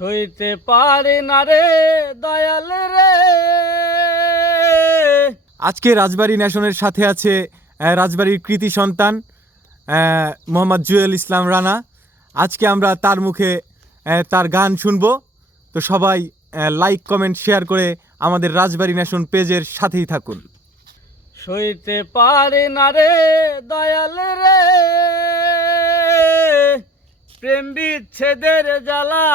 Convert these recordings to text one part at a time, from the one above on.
সইতে পারি না রে দয়াল রে। আজকে রাজবাড়ী ন্যাশনের সাথে আছে রাজবাড়ীর কৃতি সন্তান মোহাম্মদ জুয়েল ইসলাম রানা। আজকে আমরা তার মুখে তার গান শুনবো। তো সবাই লাইক কমেন্ট শেয়ার করে আমাদের রাজবাড়ী ন্যাশন পেজের সাথেই থাকুন। সইতে পারি না রে দয়াল রে, প্রেম বিচ্ছেদের জ্বালা।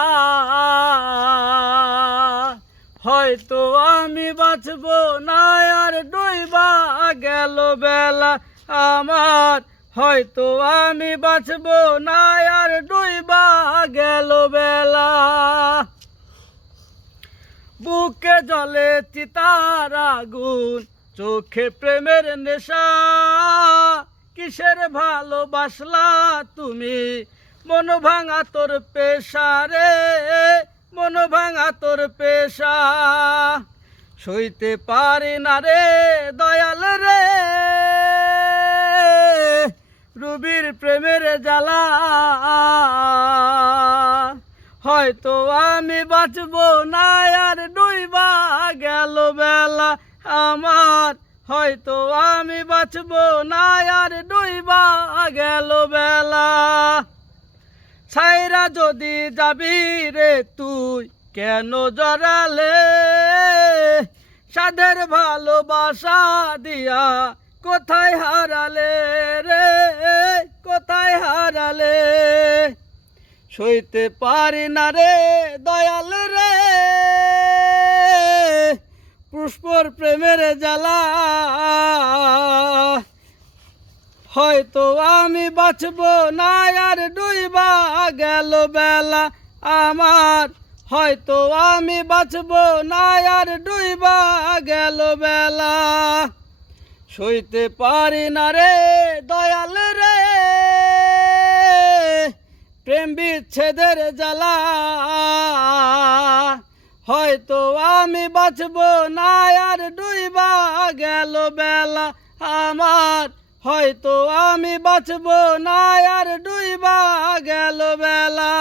হয়তো আমি বাঁচব না আর ডুইবা গেল বেলা আমার। হয়তো আমি বাঁচব না আর ডুইবা গেল বেলা। বুকে জলে চিতার আগুন, চোখে প্রেমের নেশা। কিসের ভালোবাসলা তুমি, মন ভাঙা তোর পেশা রে, মন ভাঙা তোর পেশা। সইতে পারি না রে দয়াল রে, রুবির প্রেমের জ্বালা। হয়তো আমি বাঁচব না আর ডুইবা গেল বেলা আমার। হয়তো আমি বাঁচব না আর ডুইবা গেল বেলা। ছাইরা যদি যাবি রে তুই কেন জড়ালে, সাধের ভালোবাসা দিয়া কোথায় হারালে রে, কোথায় হারালে। সইতে পারি না রে দয়াল রে, পুষ্পর প্রেমের জ্বালা। হয়তো আমি বাঁচব না আর ডুইবা গেল বেলা আমার। হয়তো আমি বাঁচব না আর ডুইবা গেল বেলা। সইতে পারি না রে দয়াল রে, প্রেম বিচ্ছেদের জ্বালা। হয়তো আমি বাঁচব না আর ডুইবা গেল বেলা আমার। হয়তো আমি বাঁচব না আর ডুইবা গেল বেলা।